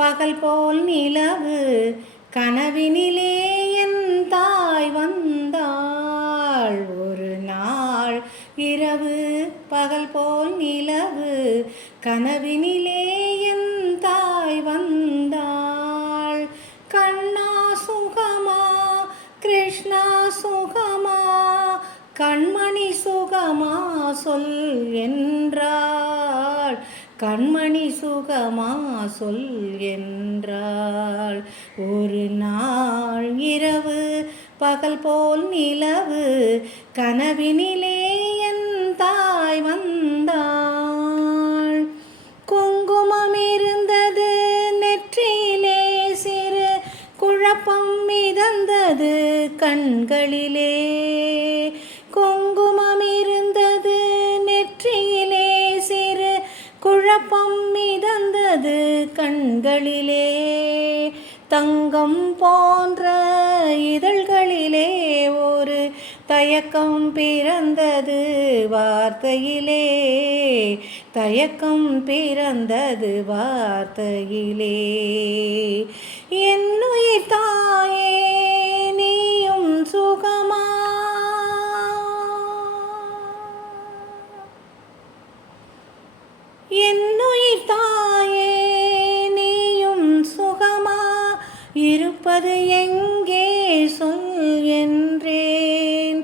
பகல் போல் நிலவு கனவினிலே என் தாய் வந்தாள். ஒரு நாள் இரவு பகல் போல் நிலவு கனவினிலே என் தாய் வந்தாள். கண்ணா சுகமா கிருஷ்ணா சுகமா கண்மணி சுகமா சொல் என்றாள். கண்மணி சுகமா சொல் என்றாள். ஒரு நாள் இரவு பகல் போல் நிலவு கனவினிலே என் தாய் வந்தாள். குங்குமம் இருந்தது நெற்றியிலே, சிறு குழப்பம் மிதந்தது கண்களிலே. குங்குமம் இருந்தது நெற்றியிலே, சிறு குழப்பம் மிதந்தது கண்களிலே. தங்கம் போன்ற இதழ்களிலே ஒரு தயக்கம் பிறந்தது வார்த்தையிலே. தயக்கம் பிறந்தது வார்த்தையிலே. என்னுயிர் தாயே நீயும் சுகமா, என்னுயிர் தாயே நீயும் சுகமா, இருப்பது எங்கே சொல் என்றேன்.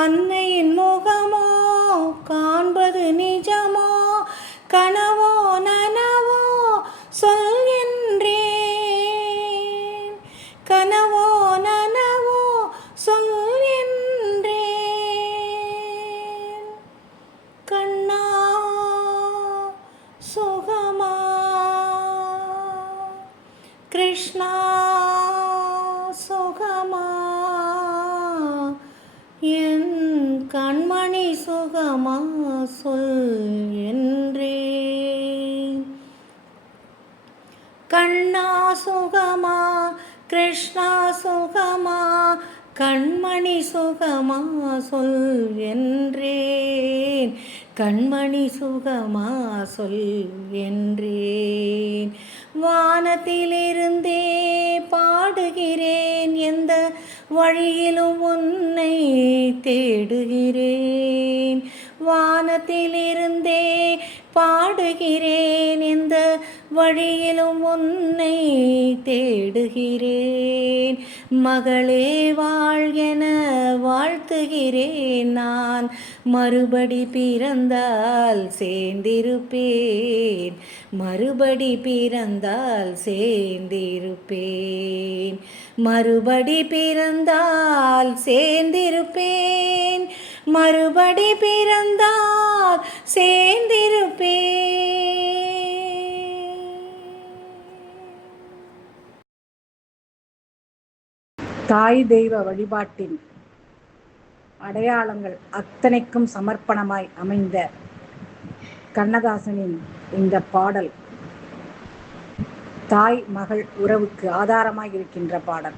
அன்னையின் முகமோ காண்பது நிஜமோ, கனவோ நனவோ சொல் என்றேன். கனவோ நனவோ சொல் என்றேன். கண்ணா சுகமா கிருஷ்ணா சுகமா, என் கண்மணி சுகமா சொல் என்றேன். கண்ணா சுகமா கிருஷ்ணா சுகமா கண்மணி சுகமா சொல் என்றேன். கண்மணி சுகமா சொல் என்றேன். வானத்திலிருந்தே பாடுகிறேன், எந்த வழியிலும் உன்னை தேடுகிறேன். வானத்திலிருந்தே பாடுகிறேன், எந்த வழியிலும் உன்னை தேடுகிறேன். மகளே வாழ்கென வாழ்த்துகிறேன், நான் மறுபடி பிறந்தால் சேர்ந்திருப்பேன். மறுபடி பிறந்தால் சேர்ந்திருப்பேன். மறுபடி பிறந்தால் சேர்ந்திருப்பேன். மறுபடி பிறந்தால் சேர்ந்திருப்பேன். தாய் தெய்வ வழிபாட்டின் அடையாளங்கள் அத்தனைக்கும் சமர்ப்பணமாய் அமைந்த கண்ணதாசனின் இந்த பாடல் தாய் மகள் உறவுக்கு ஆதாரமாய் இருக்கின்ற பாடல்.